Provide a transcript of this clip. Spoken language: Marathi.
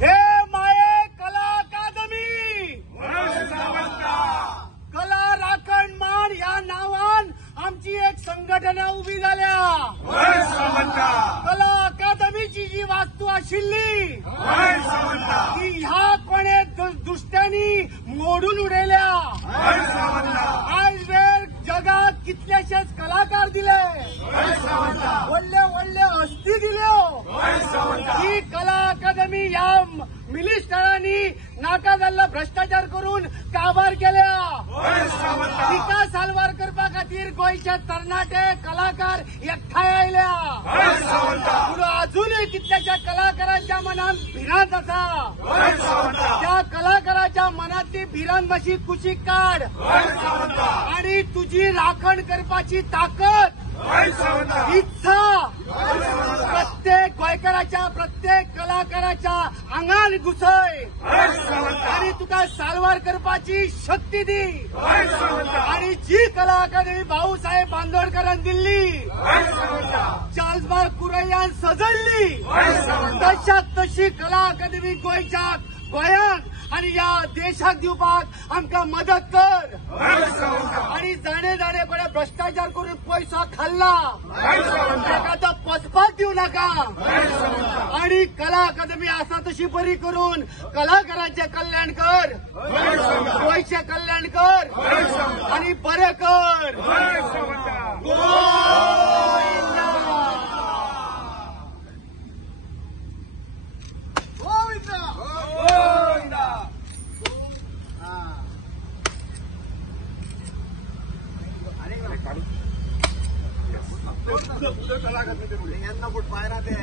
हे माये कला अकादमी कला राखण मान या नावान आमची एक संघटना उभी झाल्या। कला अकादमीची जी वास्तू आशिल्ली ती ह्या कोणे दुष्ट्यांनी मोडून उडयल्या। आज वेळ जगात कितलेशेच कलाकार दिले, व्हडले व्हडले हस्ती दिल्यो। ही कला अकादमी या मिनिस्टरांनी नाका जाल्लो भ्रष्टाचार करून काबार केल्या। तिका साल्वार करपा खातीर गोंयचे तरणाटे कलाकार एकठांय आयल्या। पूण अजूनय कितल्याशा कलाकारांच्या मनात भिरांत आसा। त्या कलाकाराच्या मनातली भिरांत मातशी कुशीक काड आणि तुझी राखण करपाची ताकद इच्छा प्रत्येक गोंयकाराच्या प्रत्येक कलाकाराच्या आंगान घुसय आणि तुका साल्वार करपाची शक्ती दी। आणि जी कला अकादमी भाऊसाहेब बांदोडकरान दिल्ली, चार्ल्स कुरैयान सजयल्ली, तशाक तशी कला अकादमी गोंयांत आणि या देशाक दिवपाक आमकां मदत कर। आणि जाणे जाणे कोणे भ्रष्टाचार करून पैसा खाल्ला ताका तो पचपाक दिवं नाका। आणि कला अकादमी आसा तशी बरी करून कलाकारांचे कल्याण कर, गोंयचे कल्याण कर आणि बरें कर। यांना फूट पायरा ते